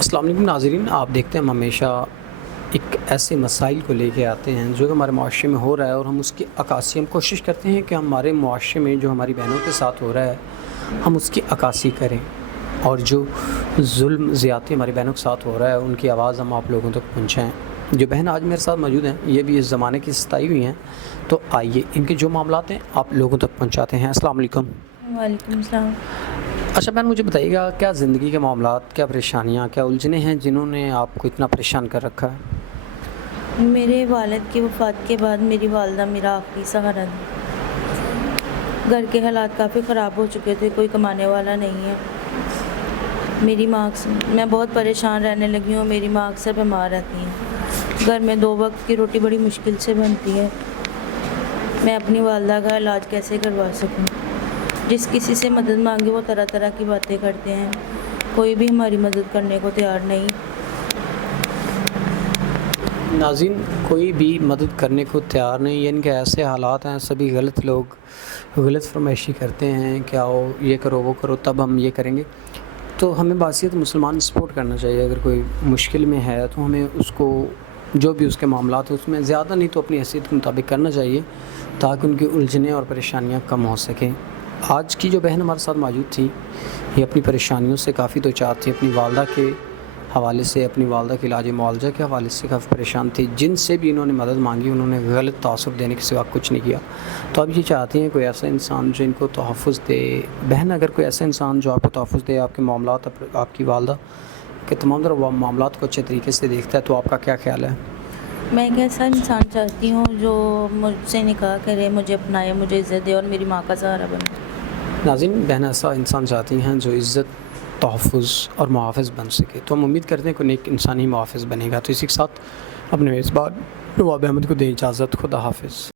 السلام علیکم ناظرین، آپ دیکھتے ہیں ہم ہمیشہ ایک ایسے مسائل کو لے کے آتے ہیں جو ہمارے معاشرے میں ہو رہا ہے، اور ہم اس کی عکاسی ہم کوشش کرتے ہیں کہ ہمارے معاشرے میں جو ہماری بہنوں کے ساتھ ہو رہا ہے ہم اس کی عکاسی کریں، اور جو ظلم زیادتی ہماری بہنوں کے ساتھ ہو رہا ہے ان کی آواز ہم آپ لوگوں تک پہنچائیں۔ جو بہن آج میرے ساتھ موجود ہیں یہ بھی اس زمانے کی ستائی ہوئی ہیں، تو آئیے ان کے جو معاملات ہیں آپ لوگوں تک پہنچاتے ہیں۔ السلام علیکم۔ وعلیکم السلام۔ اچھا بہن، مجھے بتائیے گا کیا زندگی کے معاملات، کیا پریشانیاں، کیا الجھنیں ہیں جنہوں نے آپ کو اتنا پریشان کر رکھا ہے؟ میرے والد کی وفات کے بعد میری والدہ میرا آخری سہارا تھی۔ گھر کے حالات کافی خراب ہو چکے تھے، کوئی کمانے والا نہیں ہے۔ میری ماں میں بہت پریشان رہنے لگی ہوں، میری ماں اکثر بیمار رہتی ہیں۔ گھر میں 2 وقت کی روٹی بڑی مشکل سے بنتی ہے۔ میں اپنی والدہ کا علاج کیسے کروا سکوں؟ جس کسی سے مدد مانگے وہ طرح طرح کی باتیں کرتے ہیں، کوئی بھی ہماری مدد کرنے کو تیار نہیں۔ ناظرین، کوئی بھی مدد کرنے کو تیار نہیں، یعنی کہ ایسے حالات ہیں، سبھی غلط لوگ غلط فرمائشی کرتے ہیں کہ آؤ یہ کرو وہ کرو تب ہم یہ کریں گے۔ تو ہمیں بحیثیت مسلمان سپورٹ کرنا چاہیے۔ اگر کوئی مشکل میں ہے تو ہمیں اس کو جو بھی اس کے معاملات ہیں اس میں زیادہ نہیں تو اپنی حیثیت کے مطابق کرنا چاہیے، تاکہ ان کی الجھنیں اور پریشانیاں کم ہو سکیں۔ آج کی جو بہن ہمارے ساتھ موجود تھی یہ اپنی پریشانیوں سے کافی دوچار تھی، اپنی والدہ کے حوالے سے، اپنی والدہ کے علاج معالجہ کے حوالے سے کافی پریشان تھی۔ جن سے بھی انہوں نے مدد مانگی انہوں نے غلط تاثر دینے کے سوا کچھ نہیں کیا۔ تو اب یہ چاہتی ہیں کوئی ایسا انسان جو ان کو تحفظ دے۔ بہن، اگر کوئی ایسا انسان جو آپ کو تحفظ دے، آپ کے معاملات، آپ کی والدہ کے تمام تر معاملات کو اچھے طریقے سے دیکھتا ہے، تو آپ کا کیا خیال ہے؟ میں ایک ایسا انسان چاہتی ہوں جو مجھ سے نکاح کرے، مجھے اپنائے، مجھے عزت دے اور میری ماں کا سہارا بنے۔ ناظرین، بہن ایسا انسان چاہتی ہیں جو عزت، تحفظ اور محافظ بن سکے، تو ہم امید کرتے ہیں کہ نیک انسان ہی محافظ بنے گا۔ تو اسی کے ساتھ اپنے میزبان نواب احمد کو دیں اجازت۔ خدا حافظ۔